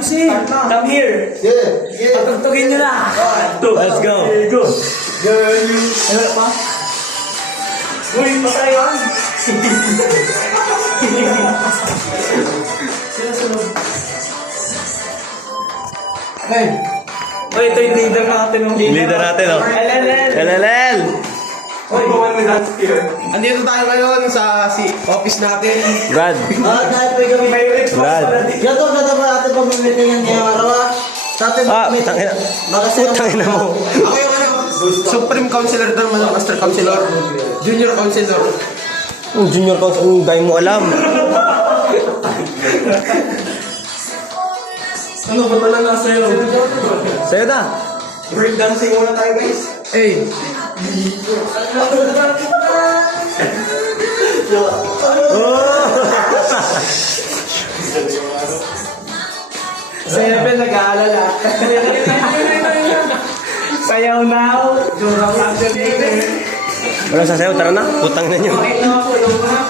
Come here. Patugtugin nyo na. Let's go. Go. Ano pa? Uy, patay yan. Sino sunod? Hey. Uy, ito yung leader natin. Leader natin, oh. LLL. Uy, bawal mo dance here. Andito tayo ngayon sa office natin. Brad. Dahil may kami may request Brad. pala dito. Gato ba natin pag-meetingan ngayong araw? Sa atin Tangina. Tangina mo. Ako yung Supreme Counselor doon, Master Counselor. Junior Counselor. Junior coach, dahil mo alam. Ano ba na nasa iyo? Sa'yo na. Break dancing muna tayo, guys. Hey. Seven, nag-aalala. Sayaw now. Wala sasayaw, tara na. Putang na nyo. Bakit naman po yung mga